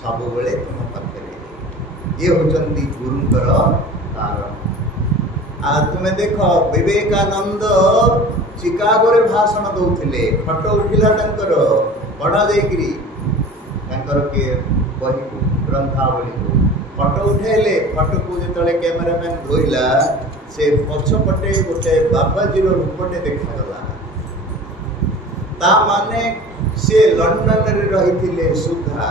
सब बेले तुम पाखे ये होचंती गुरुंकर कारण। आ तुम्हें देख विवेकानंद चिकागो रे भाषण दौले फटो उठिला तांकर पढ़ा जाइकरी तांकर के बही को ग्रंथावली को फटो उठेले फटो को जेतले कैमरामैन धोइला से पछपटे गोटे बाबाजी रो रूपटे देखागला ता माने से लंडन रे रहिथिले सुधा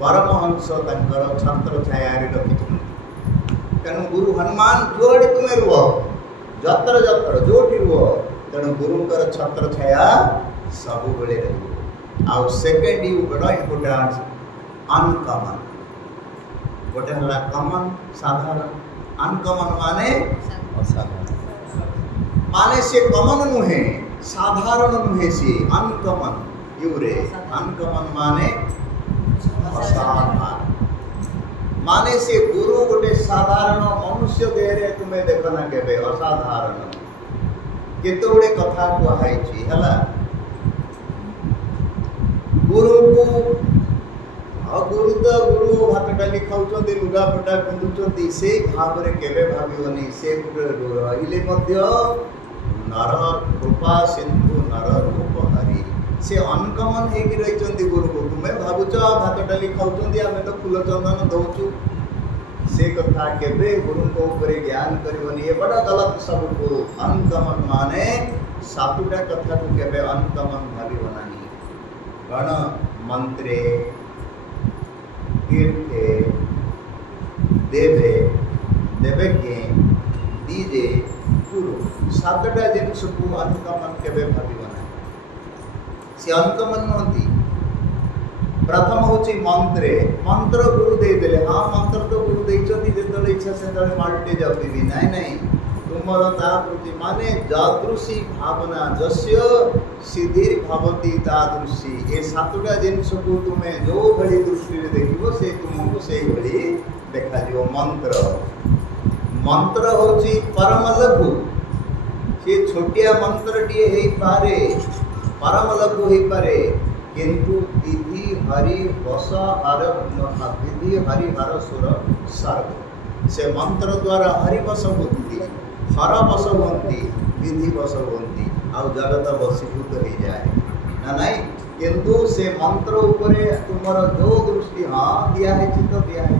परमहंस तांकर छत्र छाया रे रखिथिले तेणु गुरु हनुमान जोड़े तुम्हें रुह जतर जतर जोटी रुह तेणु गुरुंकर छत्र छाया सब बेले रहिबो। आउ सेकंड यू बड़ा इंपोर्टेंट अनकमन गोटे हला कमन साधारण अनकमन माने असाधारण माने से कमन नुहे साधारण नुहे से अनकमन यूरे अनकमन माने असाधारण माने से गुरु गोटे साधारण मनुष्य देहरे तुम्हें देखना केबे असाधारण केते गुडे कथा कहै छी हला गुरु को गुरु तो गुरु भात डाली खाउछन्ती लुगा पटा पिंधुछन्ती से भाव रे केबे भाबियोनी से रहिले मध्य नर कृपा सिंधु नर रूप हरि से अनकमन हेकि रहिचन्ती गुरु को तुम्हें भाबुच भात डाली खाउछन्ती आमे तो फूल चंदन दउछु से कथा केबे गुरु को ऊपर ज्ञान करिवनी ये बड़ा गलत सब को अनकमन माने सातुटा कथा को केबे अनकमन भाबिव नाही गण मंत्रे तीर्थे देवे देवे के दीजे गुरु सातटा जिनिस को अनकमन केबे भाबिव नाही से अनकमन नहती। प्रथम होची मंत्रे मंत्र गुरु दे देले हाँ मंत्र तो गुरु देइछथि जेतले इच्छा से तले माल्टे जाबी भी नाही नाही तुमर ता प्रति माने जादृशी भावना जस्य सिद्धिर भवति तादृशी ए सातुटा जिनिस को तुमे जो भली दृष्टि रे देखिबो से तुमको से भली देखा दियो। मंत्र मंत्र होची परम लघु से छोटिया मंत्र टिए हेई पारे परम लघु हेई पारे किंतु विधि हरि बस हर विधि हरि हर सुर सर्व से मंत्र द्वारा हरि बस होती हर बस होती विधि बस होती आउ जगत बसीभूत हो जाए ना नहीं किंतु से मंत्र उपरे तुमर जो दृष्टि हाँ दिया है तो दिया है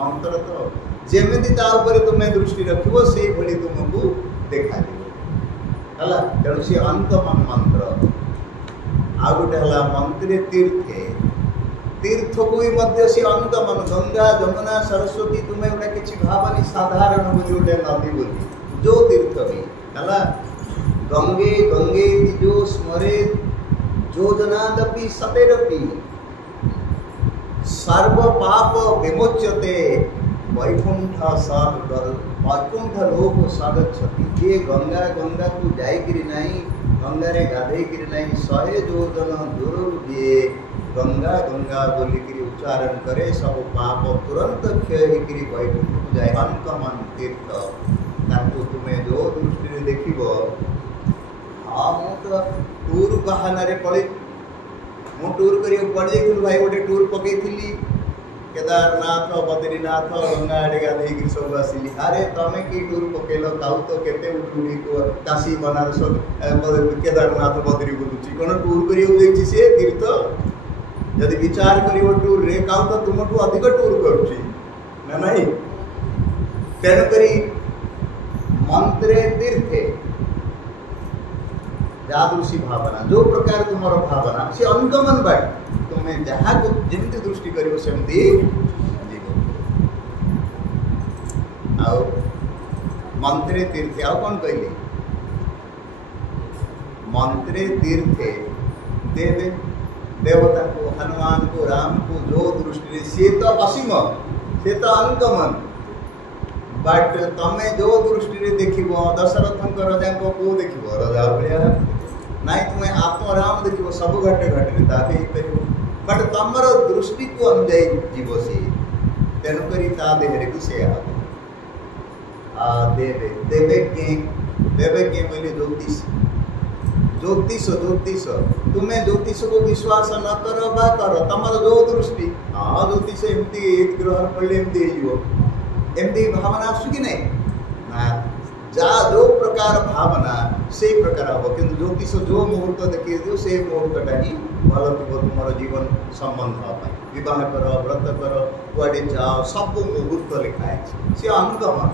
मंत्र तो जेमिति ता उपरे तुमे दृष्टि रखिबो से भली तुमको देखा दिबो हला तेणु से अनकमन मंत्र आ गोटे हला मंत्री तीर्थे तीर्थ को भी मध्य से अनकमन गंगा जमुना सरस्वती तुम्हें गोटे किसी भावनी साधारण बोली गोटे नदी बोली जो तीर्थ भी हला गंगे गंगे जो स्मरे जो जनादपि सतेरपि सर्व पाप विमोच्यते वैकुंठ वैकुंठ लोक स्वागच्छति ये गंगा गंगा को जाइकरी नहीं गंगा रे गाधे करी नहीं 100 जोजन दूर दिए गंगा गंगा बोलिकी उच्चारण करे सब पाप तुरंत क्षय होकर वैकुंठ को जाए अनकमन तीर्थ ताकू तुम्हें जो दृष्टि देखिब हाँ मु तो टूर बाहाना पड़े मु टूर कर पड़ जाइल भाई गोटे टूर पकई केदारनाथ बद्रीनाथ गंगा आड़े गाधे सब आसिली अरे तमें कि टूर पकेल ताऊ तो केते उठी काशी बनारस केदारनाथ बद्री बुलूची कौन टूर कर सी तीर्थ जदि विचार कर टूर रे काऊ तो तुमठू अधिक टूर करुच्ची ना नहीं तेणुक मंत्रे तीर्थे जादृशी भावना जो प्रकार तुमर भावना से अनकमन बाट तुम्हें जहाँ को जमी दृष्टि कर मंत्रे तीर्थे आउ कौन कहली मंत्रे तीर्थे देवे देवता को हनुमान को राम को जो दृष्टि सी तो असीम सी तो अनकमन बट तमें जो दृष्टि देख दशरथ रजा को देख रजा भाया नाई तुम्हें आत्मराम देख सब घटे घटे ताकि बट तमर दृष्टि को अनुजाई जीव सी तेणुक देहरे भी से देवे देवे के बोले ज्योतिष ज्योतिष ज्योतिष तुम्हें ज्योतिष को विश्वास न करो बा करो तुम जो दृष्टि हाँ ज्योतिष एमती ग्रह पड़े एमती भावना आसु कि नहीं ना जा जो प्रकार भावना से प्रकार हम कि ज्योतिष जो मुहूर्त देखिए दियो से मुहूर्तटा ही भल थो तुम जीवन संबंध हाँपाई विवाह कर व्रत कर कुआडे जाओ सब मुहूर्त लिखाए सी अनुगमन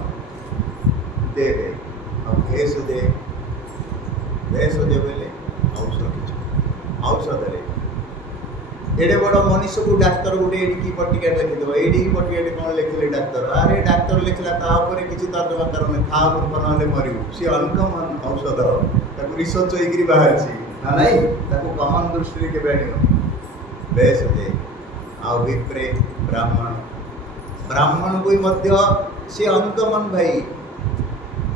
देवे भेष दे बोले औषध रे एडे बड़ मनुष्य को डाक्तर गोटे एडिकी पट्टिका लिखिदेव एडिकी पट्टिका कौन लिखिले डाक्तर अरे डाक्तर लिखला तापर किसी तर्जमा कारण खा मूर्ख ना मरु सी अनकमन औषध ताको रिसर्च होइकरी बाहर ना नहीं ताको कमन दृष्टि के आनिव बेस दे आ विप्रे ब्राह्मण को मध्य सी अनकमन भाई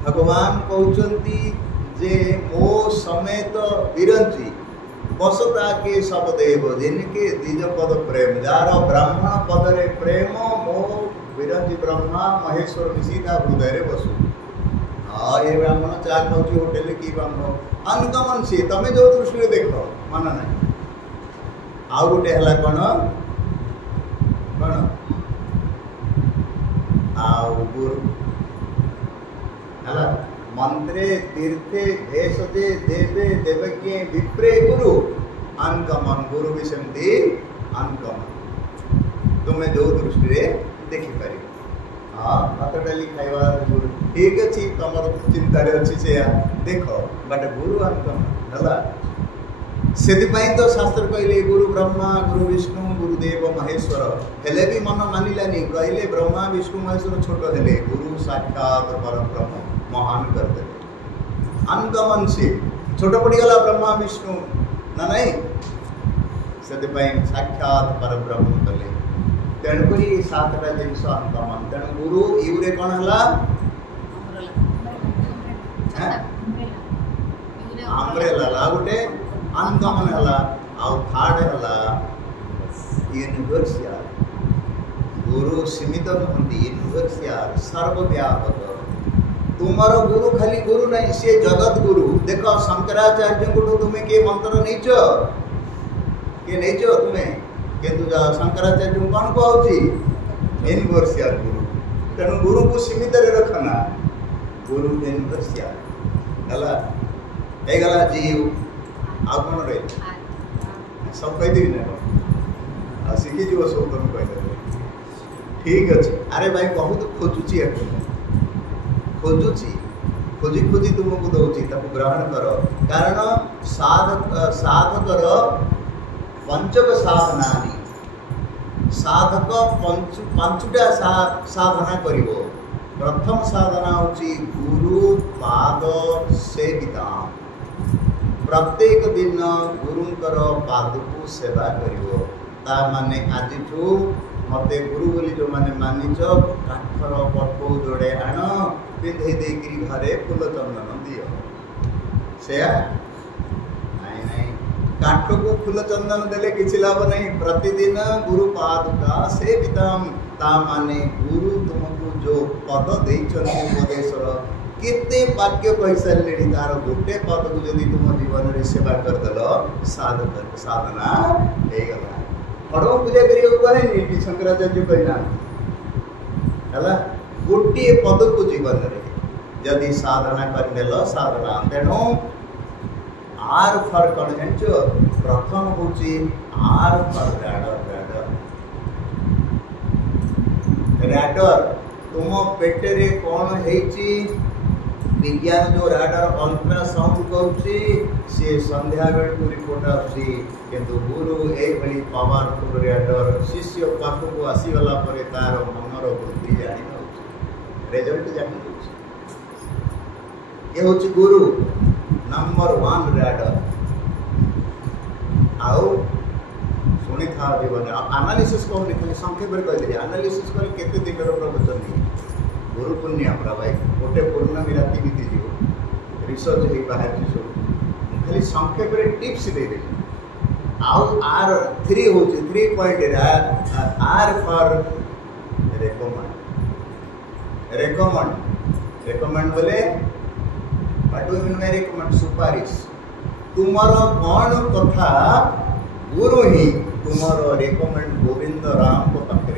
भगवान कहते जे मो समेत विरंची बसता के सब देव जिनके द्विज पद प्रेम जार ब्राह्मण पदरे प्रेम मो विरंची ब्रह्मा महेश्वर सीधा हृदय बसु हाँ ये ब्राह्मण चा खाऊँ होटेल कि ब्राह्मण अनकमन सी तुम जो दृष्टि देख मन ना आउ गोटे है कौन कौन आउ गुरु है मंत्रे तीर्थे भेषजे देवे देवज्ञे विप्रे गुरु अनकमन गुरु भी सेमती अनकमन तुम्हें जो दृष्टि देखिपर हाँ भात डाली खाइबा गुरु ठीक अच्छी तुम चिंतार अच्छी से देख बट गुरु अनकमन है से तो शास्त्र कहले गुरु ब्रह्मा गुरु विष्णु गुरुदेव महेश्वर हेले भी मन मानिलानी कहले ब्रह्मा विष्णु महेश्वर छोट हेले गुरु साक्षात परब्रह्म महान कर दे अनकमन से छोट पड़गला ब्रह्मा विष्णु ना नहीं से साक्षात परब्रह्म कले तेणुक सातटा जिनस अनकमन तेणु गुरु यूरे कौन है अम्ब्रेला गोटे अनकमन है आउ थर्ड है यूनिवर्सल गुरु सीमित नुहति यूनिवर्सल सर्वव्यापक तुमर गुरु खाली गुरु नहीं सी जगत गुरु देख शंकराचार्य को तुम्हें किए मंत्र नहीं किए तुम्हें किंतु शंकराचार्य को कौन कहूँ यूनिवर्सल गुरु तेणु गुरु को सीमित रखना गुरु यूनिवर्सल है जीव आ कौन रही सब कहीदेवी ना कौन शिखीज सब तुम कहीदेव ठीक अच्छे अरे भाई बहुत खोजुची खोजुची खोजी खोजी तुमको दौची ग्रहण कर कारण साधकर पंचक साधना साधक पांचटा साधना करिवो प्रथम साधना होची गुरु पाद सेविता प्रत्येक दिन गुरुंकर पाद को सेवा करिवो ता माने आजिठू मते गुरु बोली जो माने मानिच काठर पटो जोड़े आण पिंधे देकरी घरे फूल चंदन दियो से नहीं नहीं काठ को फूल चंदन देले किछि लाभ नहीं प्रतिदिन गुरु पादुका सेवितम ता माने गुरु तुमको जो पद देइछन उपदेशर केते वाक्य कहि सारलेडी तार गोटे पद को यदि तुम जीवन रे सेवा कर देलो साधना हे गला पड़ो पूजा करियो कहे नी शंकराचार्य कहना हला गोटे पद को जीवन रे यदि साधना करनेल साधना तेणु आर फर कौन जानचो प्रथम होची आर फर रैडर तुम पेटरे कौन हेची विज्ञान जो रैडर अल्ट्रासाउंड करूची से संध्या बेल को रिपोर्ट आसी किंतु गुरु ए भली पावरफुल रैडर शिष्य पाख को आसी वाला परे तार मनर बुद्धि जानि नउची रिजल्ट जानि नउची ये होची गुरु नंबर 1 रैडर आओ सुनी था जीवन एनालिसिस को लिखले संक्षेप में कह दिया एनालिसिस कर केते दिन रो प्रवचन नहीं गुरु पुण्य हमरा भाई गोटे पूर्णमी राति बीती जीव रिसर्च हे बाहर जी खाली संक्षेप में टिप्स दे दे आउ आर 3 होची 3 पॉइंट आर फॉर रेकमेंड बोले what do you mean by recommend सुपारिश तुमर कौन कथा गुरु ही तुमर रेकमेंड गोविंद राम को पाखे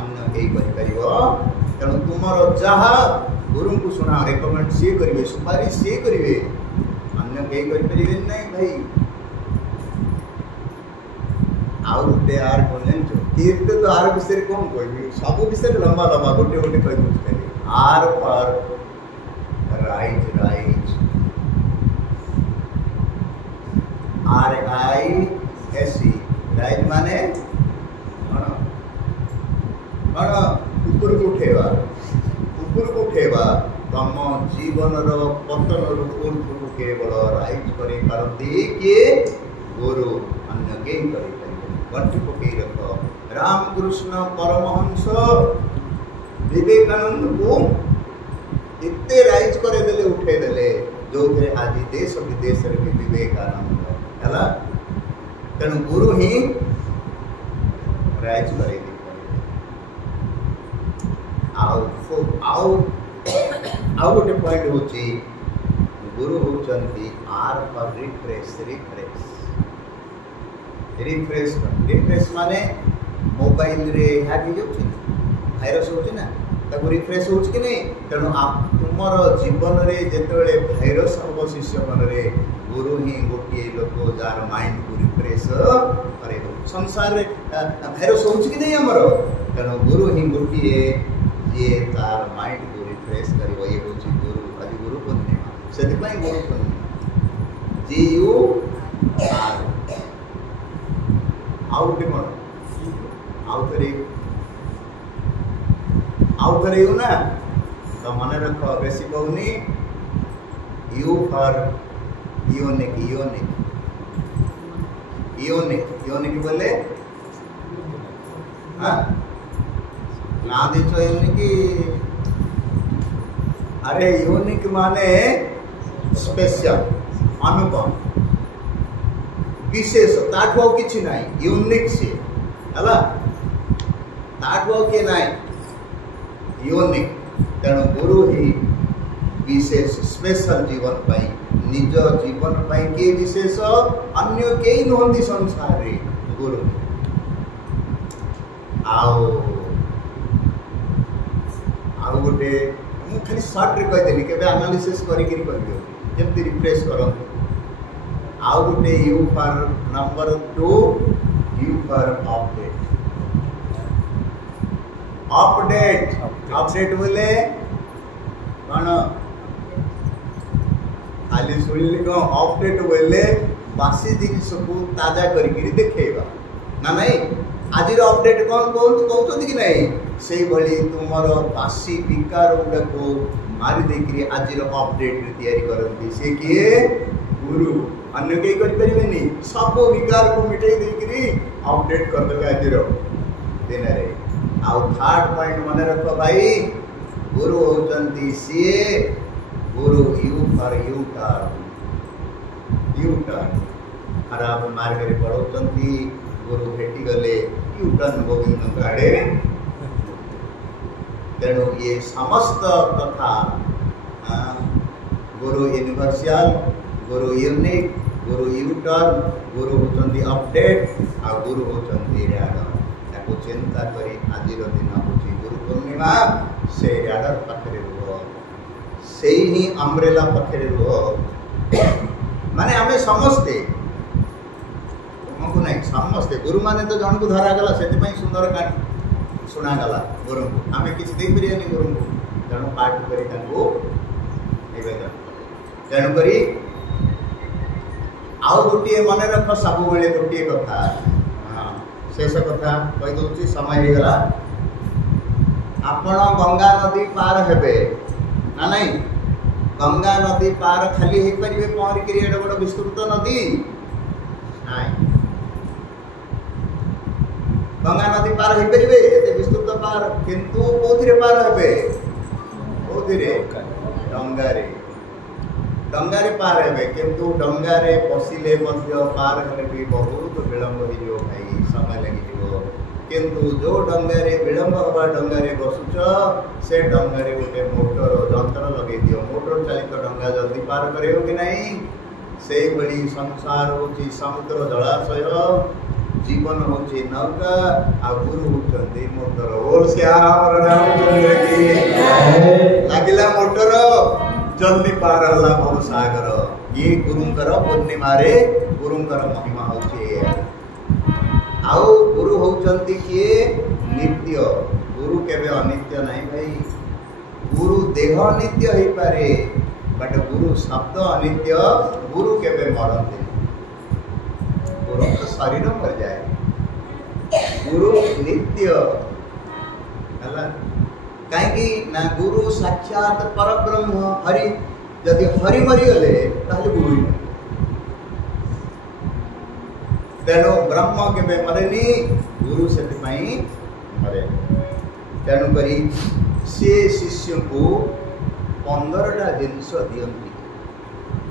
अन्य कई कर तेणु तुमर जहा गुरु को सुना रेकमेंड सी करेंगे सुपारिश सी करेंगे अन्य कई करें नहीं भाई आउ गोटे आर कौन जानते कीर्ति तो आर विषय कौन कह सब विषय लंबा लंबा गोटे गोटे कह आर पर राइज राइज RISE राइज माने कौन ऊपर को उठेवा तम जीवन पतन ऊपर को केवल राइज करे पारती किए गुरु अन्य कई कर गंठी पकई रख रामकृष्ण परमहंस विवेकानंद को इतने राइज करे देले उठे देले जो आज देश विदेश भी विवेकानंद है तेणु गुरु ही राइज करे आउ गोटे पॉइंट होची गुरु होचंती आर पर रिफ्रेश माने मोबाइल रे हैक हो जाउछि भाइरस होछि ना ताको रिफ्रेश होछि कि नहीं तेणु तुमर जीवन रे जेतेबेले भाइरस हम शिष्य मन रे गुरु ही गोटे लोक जार माइंड को रिफ्रेश करे संसार रे भाइरस होछि कि नहीं हमर तेणु गुरु ही गोटे जे तार माइंड को रिफ्रेश करिवो ये होछि गुरु आज गुरु पूर्णिमा सेति पई गुरु पूर्णिमा GUR आउ कौन आउ थे ना तो मन रख बेसी कहूनी यू फॉर यूनिक बोले ना देच यूनिक अरे यूनिक माने स्पेशल अनुपम विशेष ताठो किछि नाही यूनिक से हला ताठो के नाही यूनिक तेणु गुरु ही विशेष स्पेशल जीवन पाई निज जीवन पाई के विशेष अन्य केही नहंती संसार रे गुरु आओ गोटे मु खाली शॉर्ट रे कह देली केबे एनालिसिस करी करियो जेमति रिफ्रेश करंतु आउ गोटे you for number 2 you for update बोले कौन खाली शुणिली कौन अपडेट बोले बासी जिनिस को ताजा करके देखेबा ना नहीं आज अपडेट कौन कहते कि नहीं से भली तुमर बासी विकार को मारी देकरी आज अपडेट तैयारी करती से किए गुरु अन्य कई करें सब विकार को मिटाई देकरी अपडेट करदे आज दिन में आउ थर्ड पॉइंट मन रख भाई गुरु होचंती CA Guru you for U turn खराब मार्ग रे पड़ोचंती गुरु भेटी गले यू टर्न गोविंद आड़े तेणु ये समस्त कथा गुरु यूनिवर्सल गुरु यूनिक गुरु यू टर्न गुरु होचंती अपडेट आ गुरु होचंती रैडर ताको चिंता करी आज दिन होची गुरु पूर्णिमा से रैडर पाखरे रुह से ही अम्ब्रेला पाखरे रुह माने आमे समस्ते तुमको नहीं समस्ते गुरु माने तो जन को धरा गला सेति पई सुंदर काट सुना गला गुरु को आमे किछ देख परियानी गुरु को जन पाठ करी ताको निवेदन तेणु करी आउ गोटे मन रख सब बेले गोटे कथा शेष कथा कही दूसरी समय हो गला आपण गंगा नदी पार हेबे ना नहीं गंगा नदी पार खाली हो पारे पहरिक एडे बड़ विस्तृत नदी नहीं गंगा नदी पार हो पारे एते विस्तृत पार किंतु कोथिरे पार हेबे कोथिरे डंगारे डंगारे पार हेबे किंतु डंगारे पशिले मध्य पार हेले भी बहुत विलंब हो भाई समय लगी किंतु जो डंगारे विलंब हवा डंगारे बसुच से डंगारे गोटे मोटर जंत्र लगे दियो मोटर चालित डंगा जल्दी पार करेओ कि नहीं से बड़ी संसार होची समुद्र जलाशय जीवन होची नौका आ गुरु होचंदी मोटर ओल श्याम राम चंद्र की लागिला मोटर जल्दी पार होला भव सागर ये गुरुंकर पूर्णिमा रे गुरुंकर महिमा होची आउ गुरु होचंती किए नित्य गुरु केबे अनित्य नहीं भाई गुरु देह नित्य ही पारे बट गुरु शब्द अनित्य गुरु केबे मरते गुरु तो शरीर मर जाए गुरु नित्य हला कहीं ना गुरु साक्षात परब्रह्म हरि जदि हरि मरी गले ताले गुरु तेणु ब्रह्म केबे मरेनी गुरु से मरे तेणु करी से शिष्य को 15टा जिनस दियंती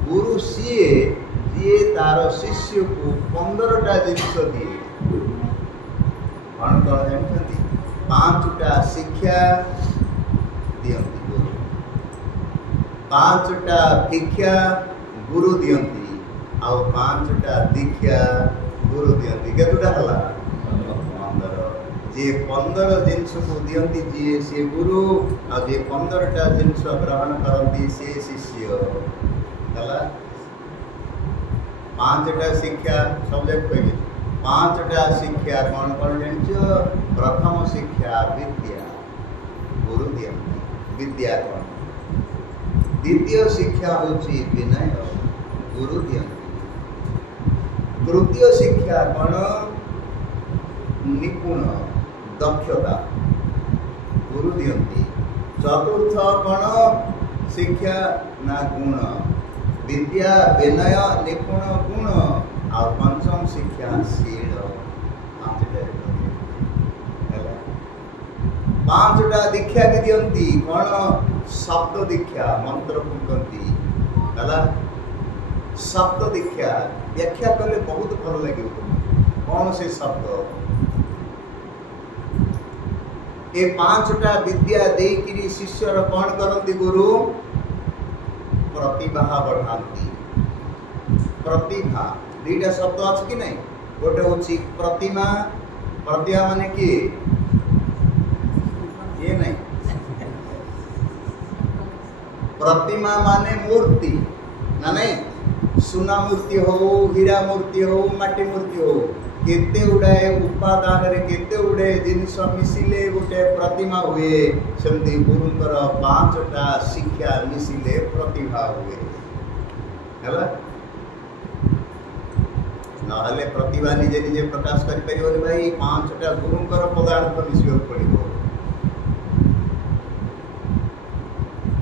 गुरु सीए जी तार शिष्य को 15टा जिनस दिए कौन कौन जानते 5टा शिक्षा दियंती गुरु 5टा भिक्षा गुरु दियंती आउ 5टा दीक्षा गुरु दियंती केतुटा हला 15 जे 15 जिनस को दियंती जी से गुरु आ जे 15टा जिनस ग्रहण करंती से शिष्य हला 5टा शिक्षा सब्जेक्ट होई 5टा शिक्षा कौन कौन जानछो प्रथम शिक्षा विद्या गुरु दियंती विद्या कौन द्वितीय शिक्षा होची विनय गुरु दियंती तृतीय शिक्षा कौन निपुण दक्षता गुरु दियंती चतुर्थ कौन शिक्षा ना गुण विद्या विनय निपुण गुण आ पंचम शिक्षा शील 5टा दीक्षा भी दियंती कौन शब्द दीक्षा मंत्र फुंकती हला शब्द दीक्षा व्याख्या कले बहुत भल लगे कौन से शब्द ये 5टा विद्या देकिरी शिष्यर कौन करती गुरु प्रतिभा बढ़ाती प्रतिभा 2टा शब्द अछि कि नहीं गोटे होची प्रतिमा प्रतिभा माने कि ये नहीं प्रतिमा माने मूर्ति ना नहीं सुना मूर्ति हो हीरा मूर्ति हो माटी मूर्ति हो केते उड़ाए उपादान रे केते उड़े जिनस मिसिले गोटे प्रतिमा हुए सेमती गुरुंकर 5टा शिक्षा मिसिले प्रतिभा हुए हला नहले प्रतिभा निजे निजे प्रकाश करि परिबो भाई 5टा गुरुंकर पदार्थ मिसियो पड़िबो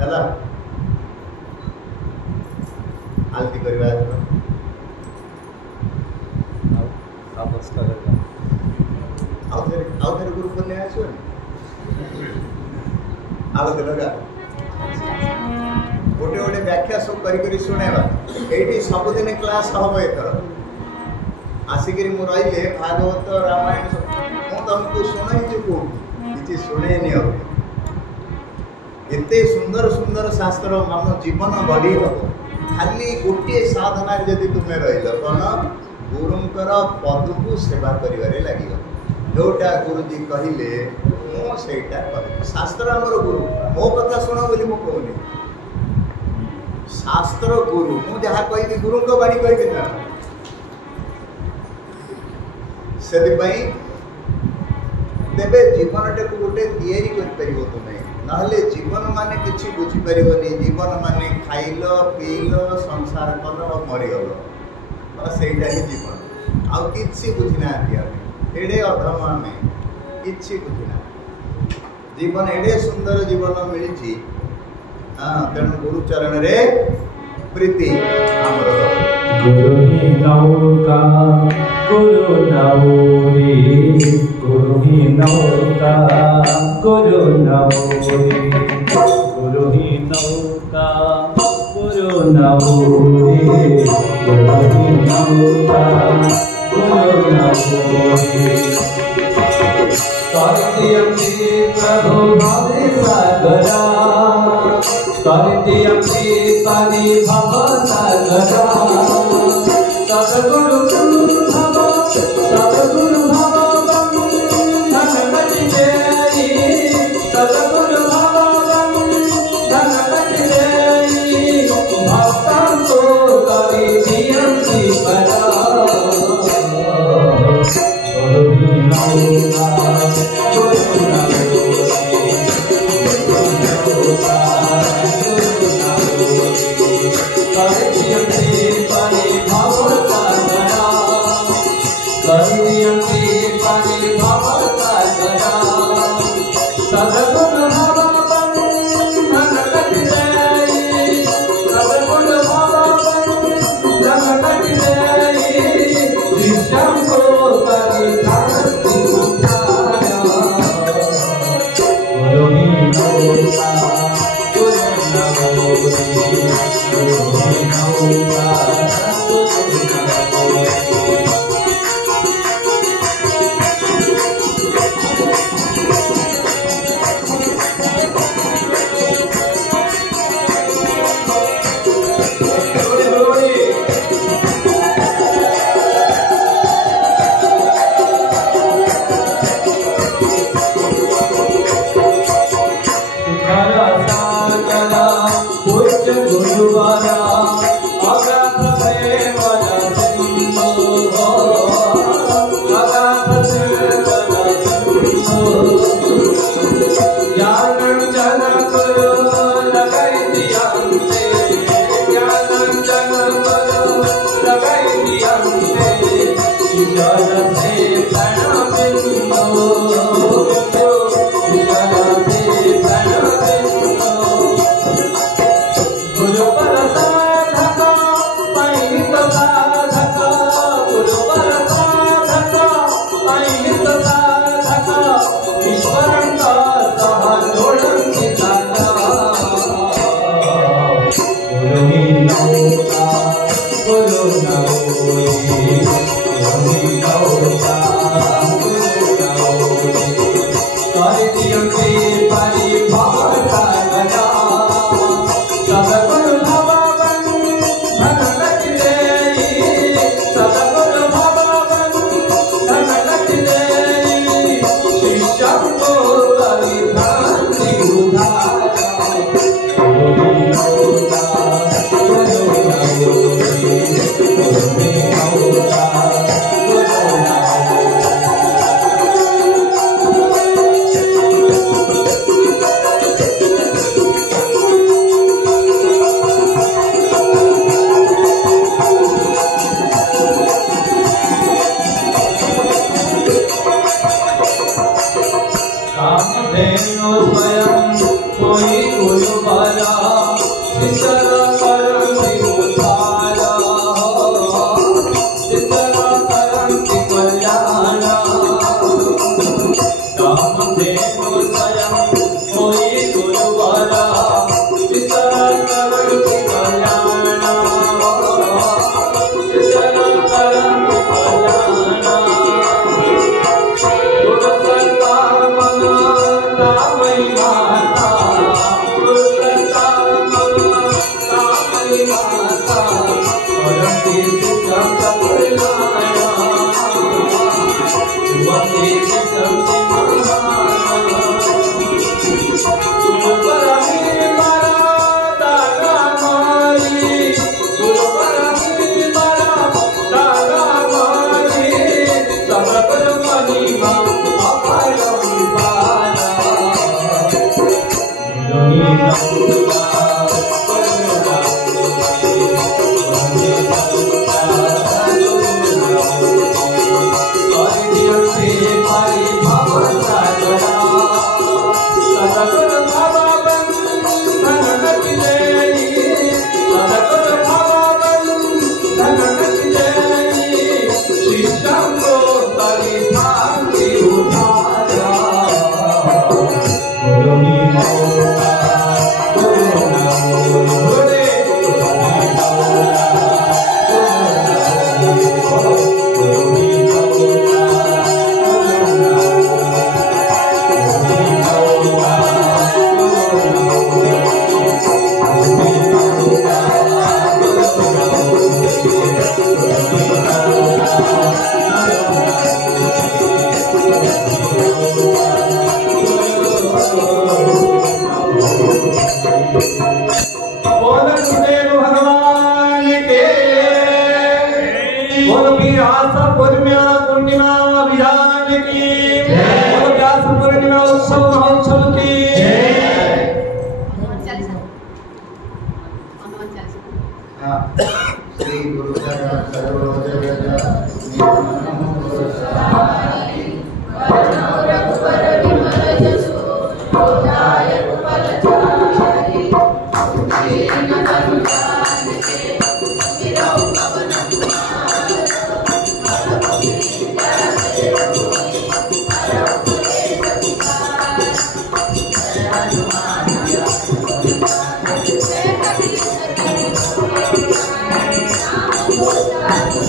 हला आलती करबा आउथरे गुरु बोलने आछो आलते लगा गोटे गोटे व्याख्या सब करी सुनेबा एठी सब दिन क्लास हबो एथर आसिकरी मु रहिले भागवत रामायण मु तुमको सुनाई जो किछि सुने नि हो एते सुंदर सुंदर शास्त्र मन जीवन बढ़ी हबो खाली गोटे साधना जदि तुमे रहिलो कोन गुरुंकर पद को सेवा करिवारे लागियो जोटा गुरुजी कहिले मो सेटा कर शास्त्र हमर गुरु मो कथा सुनो बोली मो कहनी शास्त्र गुरु मु जहा कहि गुरु को बाणी कहि देता सेति पई तेबे जीवनटे को गोटे तयारी कर परिबो तुमे नहले जीवन माने किछि बुझी परिबोनी जीवन माने खाइलो पीलो संसार कलो मरिगलो बस एटा ही जीवन आउ किछि बुझिना दिया एडे अधर्म में किछि बुझिना जीवन एडे सुंदर जीवन मिलिछि हां तेणु गुरु चरण रे प्रीति हमरो गुरु ही नौका गुरु नौरी गुरु ही नौका गुरु नौरी गुरु ही नौका गुरु नौरी गुरु ही नौका गुरु नौरी करती प्रभु भवे सागरा करती पानी भव सागरा सदगुरु भव सदगुरु भव धनपति जय सदगुरु भव धनपति जय भक्तां को करि दियंति परा महाराज की बोलो व्यास पूर्णिमा उत्सव महोत्सव की श्री गुरु चरण सरोज रज